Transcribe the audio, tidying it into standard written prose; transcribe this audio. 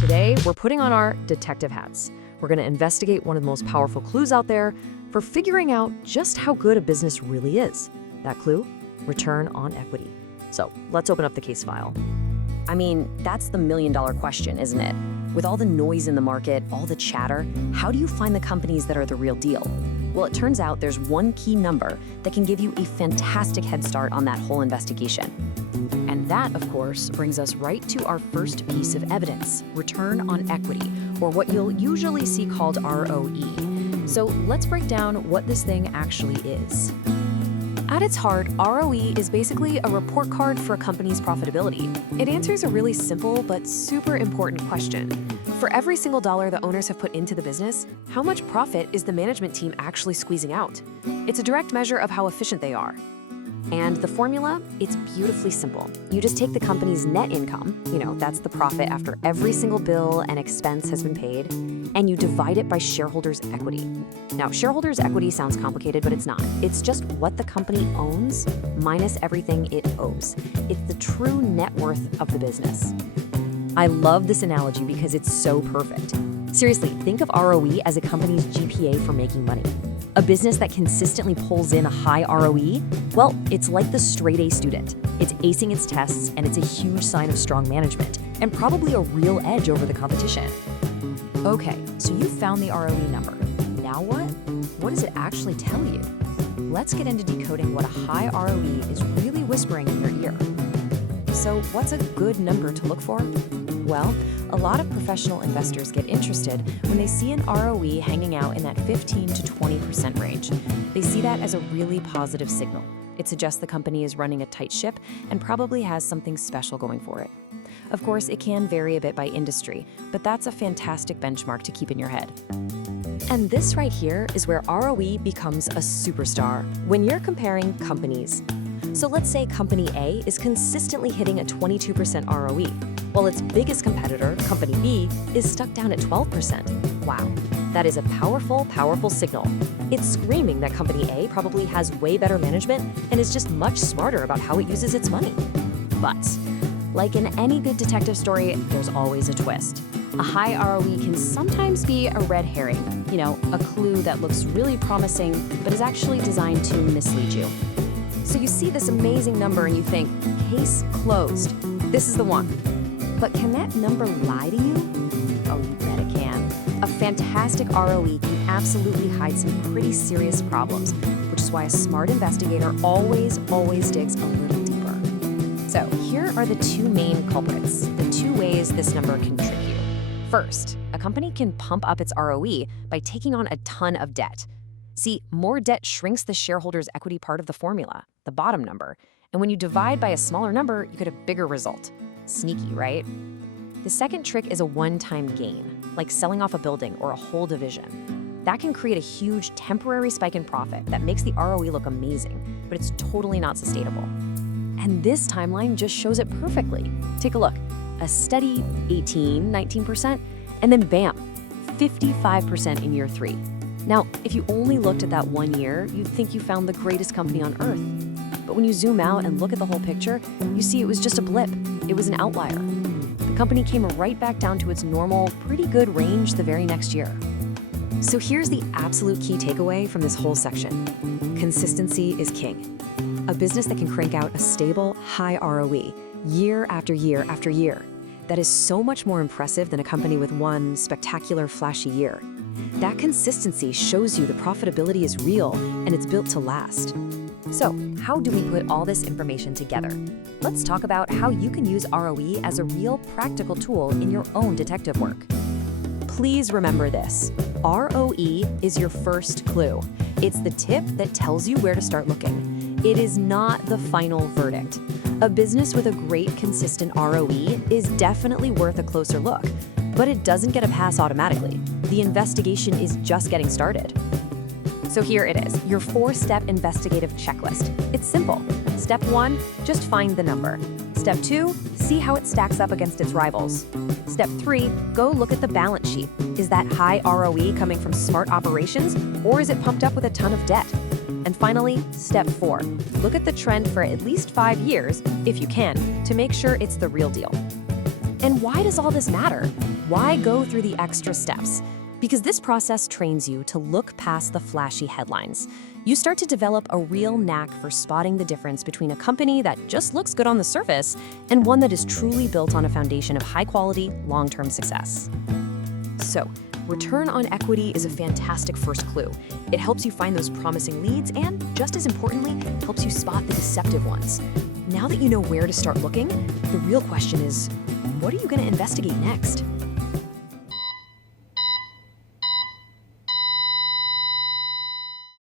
Today, we're putting on our detective hats. We're going to investigate one of the most powerful clues out there for figuring out just how good a business really is. That clue? Return on equity. So let's open up the case file. I mean, that's the million-dollar question, isn't it? With all the noise in the market, all the chatter, how do you find the companies that are the real deal? Well, it turns out there's one key number that can give you a fantastic head start on that whole investigation. And that, of course, brings us right to our first piece of evidence, return on equity, or what you'll usually see called ROE. So let's break down what this thing actually is. At its heart, ROE is basically a report card for a company's profitability. It answers a really simple but super important question. For every single dollar the owners have put into the business, how much profit is the management team actually squeezing out? It's a direct measure of how efficient they are. And the formula, it's beautifully simple. You just take the company's net income, that's the profit after every single bill and expense has been paid, and you divide it by shareholders' equity. Now, shareholders' equity sounds complicated, but it's not. It's just what the company owns minus everything it owes. It's the true net worth of the business. I love this analogy because it's so perfect. Seriously, think of ROE as a company's GPA for making money. A business that consistently pulls in a high ROE, well, it's like the straight-A student. It's acing its tests, and it's a huge sign of strong management, and probably a real edge over the competition. Okay, so you found the ROE number. Now what? What does it actually tell you? Let's get into decoding what a high ROE is really whispering in your ear. So what's a good number to look for? Well, a lot of professional investors get interested when they see an ROE hanging out in that 15 to 20% range. They see that as a really positive signal. It suggests the company is running a tight ship and probably has something special going for it. Of course, it can vary a bit by industry, but that's a fantastic benchmark to keep in your head. And this right here is where ROE becomes a superstar when you're comparing companies. So let's say Company A is consistently hitting a 22% ROE, while its biggest competitor, Company B, is stuck down at 12%. Wow, that is a powerful, powerful signal. It's screaming that Company A probably has way better management and is just much smarter about how it uses its money. But, like in any good detective story, there's always a twist. A high ROE can sometimes be a red herring, a clue that looks really promising, but is actually designed to mislead you. So you see this amazing number and you think, case closed. This is the one. But can that number lie to you? Oh, you bet it can. A fantastic ROE can absolutely hide some pretty serious problems, which is why a smart investigator always digs a little deeper. So here are the two main culprits, the two ways this number can trick you. First, a company can pump up its ROE by taking on a ton of debt. See, more debt shrinks the shareholders' equity part of the formula, the bottom number, and when you divide by a smaller number, you get a bigger result. Sneaky, right? The second trick is a one-time gain, like selling off a building or a whole division. That can create a huge temporary spike in profit that makes the ROE look amazing, but it's totally not sustainable. And this timeline just shows it perfectly. Take a look. A steady 18, 19%, and then bam, 55% in year 3. Now, if you only looked at that 1 year, you'd think you found the greatest company on earth. But when you zoom out and look at the whole picture, you see it was just a blip. It was an outlier. The company came right back down to its normal, pretty good range the very next year. So here's the absolute key takeaway from this whole section. Consistency is king. A business that can crank out a stable, high ROE, year after year after year. That is so much more impressive than a company with one spectacular, flashy year. That consistency shows you the profitability is real and it's built to last. So, how do we put all this information together? Let's talk about how you can use ROE as a real practical tool in your own detective work. Please remember this. ROE is your first clue. It's the tip that tells you where to start looking. It is not the final verdict. A business with a great, consistent ROE is definitely worth a closer look, but it doesn't get a pass automatically. The investigation is just getting started. So here it is, your 4-step investigative checklist. It's simple. Step 1, just find the number. Step 2, see how it stacks up against its rivals. Step 3, go look at the balance sheet. Is that high ROE coming from smart operations, or is it pumped up with a ton of debt? And finally, step 4, look at the trend for at least 5 years, if you can, to make sure it's the real deal. And why does all this matter? Why go through the extra steps? Because this process trains you to look past the flashy headlines. You start to develop a real knack for spotting the difference between a company that just looks good on the surface and one that is truly built on a foundation of high-quality, long-term success. So, return on equity is a fantastic first clue. It helps you find those promising leads and, just as importantly, helps you spot the deceptive ones. Now that you know where to start looking, the real question is, what are you going to investigate next?